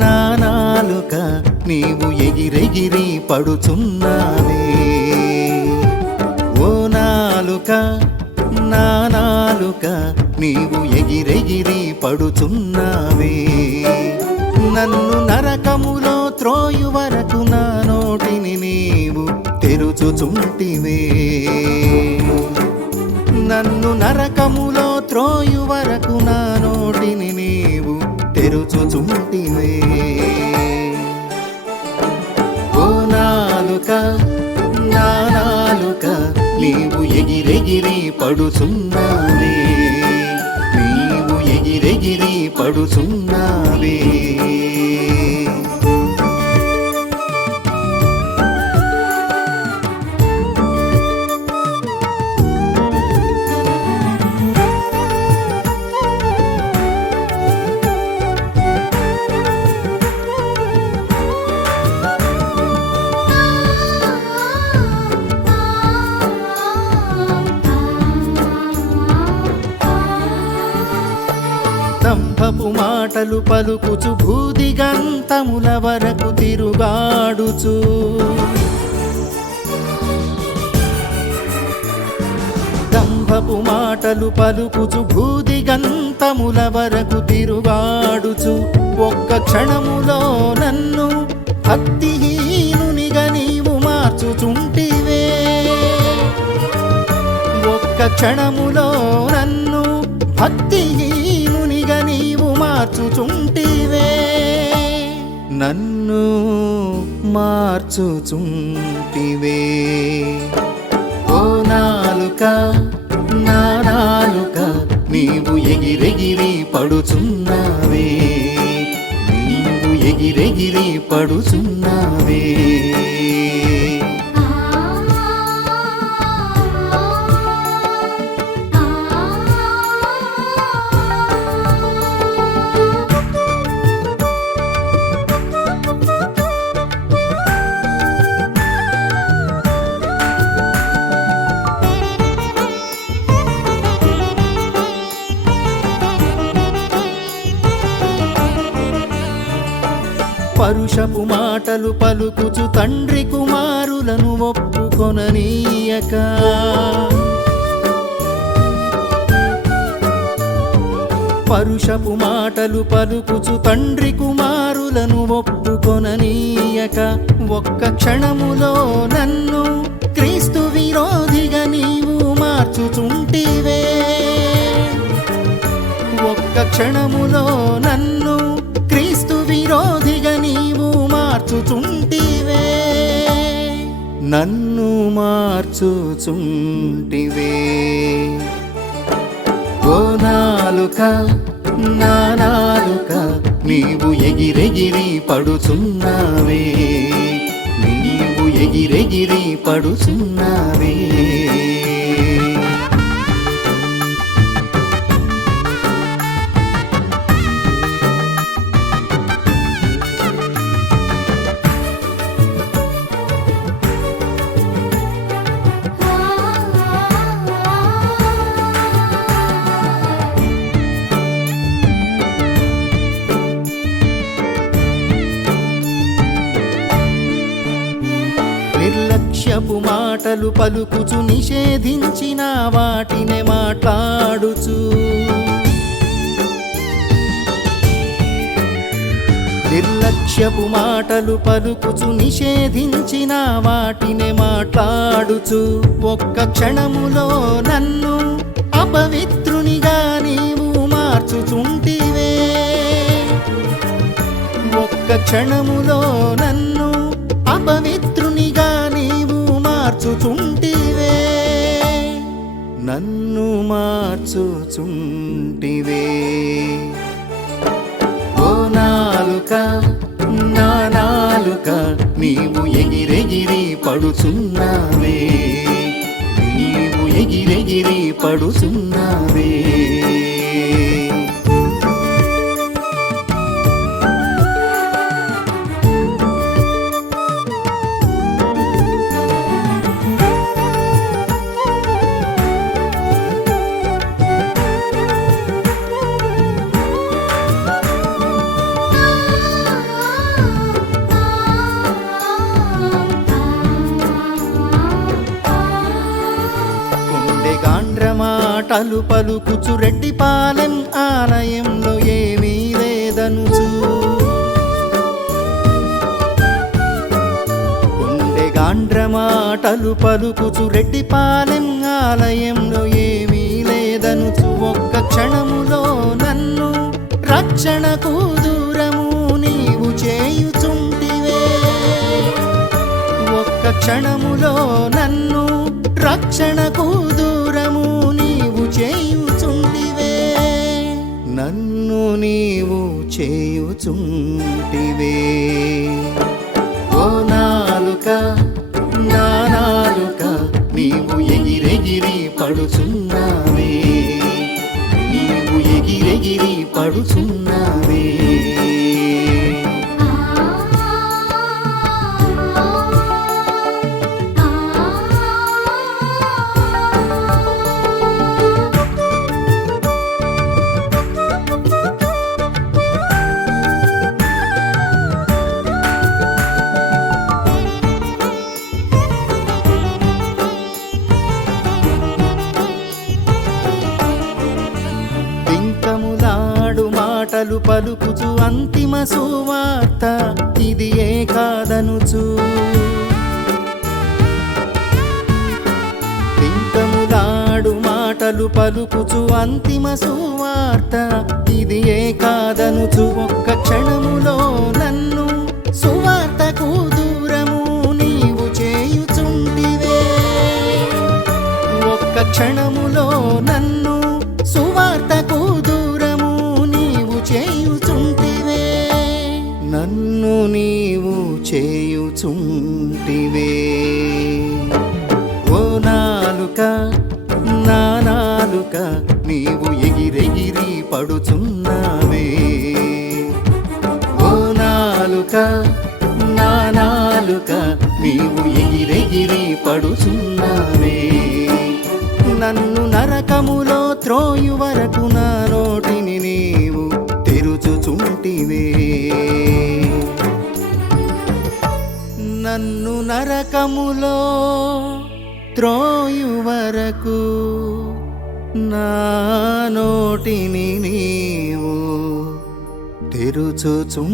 నా నాలుక నీవు ఎగిరెగిరి పడుచున్నావే. ఓ నాలుక నా నాలుక నీవు ఎగిరెగిరి పడుచున్నావే. నన్ను నరకములో త్రోయు వరకు నా నోటిని నీవు తెరుచుచుంటివే. నన్ను నరకములో త్రోయు వరకు నా నోటిని నీవు తెరుచుచుంటివే. ఓ నాలుక నా నాలుక నీవు ఎగిరెగిరి పడుచున్నావే. నీవు ఎగిరెగిరి పడుచున్నావే. దంభపు మాటలు పలుకుచు భూదిగంతముల వరకు తిరుగాడుచు. దంభపు మాటలు పలుకుచు భూదిగంతముల వరకు తిరుగాడుచు. ఒక్క క్షణములో నన్ను భక్తిహీనునిగా నీవు మార్చుచుంటివే. ఒక్క క్షణములో నన్ను భక్తిహీనునిగా నీవు మార్చుచుంటివే. నన్ను మార్చుచుంటివే. ఓ నాలుక నా నాలుక నీవు ఎగిరెగిరి పడుచున్నావే. నీవు ఎగిరెగిరి పడుచున్నావే. పరుషపు మాటలు పలుకుచు తండ్రి కుమారులను ఒప్పుకొననీయక. పరుషపు మాటలు పలుకుచు తండ్రి కుమారులను ఒప్పుకొననీయక. ఒక్క క్షణములో నన్ను క్రీస్తు విరోధిగా నీవు మార్చుచుంటివే. ఒక్క క్షణములో నన్ను క్రీస్తు విరోధిగా నీవు మార్చుచుంటివే. నన్ను మార్చుచుంటివే. ఓ నాలుక నా నాలుక నీవు ఎగిరెగిరి పడుచున్నావే. నీవు ఎగిరెగిరి పడుచున్నావే. నిర్లక్ష్యపు మాటలు పలుకుచు నిషేధించిన వాటినే మాట్లాడుచు. నిర్లక్ష్యపు మాటలు పలుకుచు నిషేధించిన వాటినే మాట్లాడుచు. ఒక్క క్షణములో నన్ను అపవిత్రునిగా నీవు మార్చుచుంటివే. ఒక్క క్షణములో నన్ను అపవిత్రునిగా నీవు మార్చుచుంటివే. నన్ను మార్చుచుంటివే. ఓ నాలుక నా నాలుక నీవు ఎగిరెగిరి పడుచున్నావే. నీవు ఎగిరెగిరి పడుచున్నావే. మాటలు పలుకుచు రెడ్డిపాలెం ఆలయంలో ఏమీ లేదనుచు కొండెగాండ్ర మాటలు పలుకుచు రెడ్డిపాలెం ఆలయంలో ఏమీ లేదనుచు ఒక్క క్షణములో నన్ను రక్షణకు దూరము నీవు చేయుచుంటివే ఒక్క క్షణములో నన్ను రక్షణకు దూరము నీవు చేయుచుంటివే నన్ను నీవు చేయుచుంటివే ఓ నాలుక నా నాలుక నీవు ఎగిరెగిరి పడుచున్నావే నీవు ఎగిరెగిరి పడుచున్నావే పింకములాడు మాటలు పలుకుచు అంతిమ సువార్త ఇది ఏ కాదనుచు పింకములాడు మాటలు పలుకుచు అంతిమ సువార్త ఇది ఏ కాదనుచు ఒక్క క్షణములో నన్ను సువార్తకు దూరము నీవు చేయుచుంటివే ఒక్క క్షణములో నన్ను సువార్తకు దూరము నీవు చేయుచుంటివే నన్ను నీవు చేయుచుంటివే ఓ నాలుక నా నాలుక నీవు ఎగిరెగిరి పడుచున్నావే ఓ నాలుక నా నాలుక నీవు ఎగిరెగిరి పడుచున్నావే నన్ను నరకములో త్రోయు వరకు నా నోటిని నీవు తెరుచుచుంటివే నన్ను నరకములో త్రోయు వరకు నా నోటిని నీవు తెరుచుచుంటివే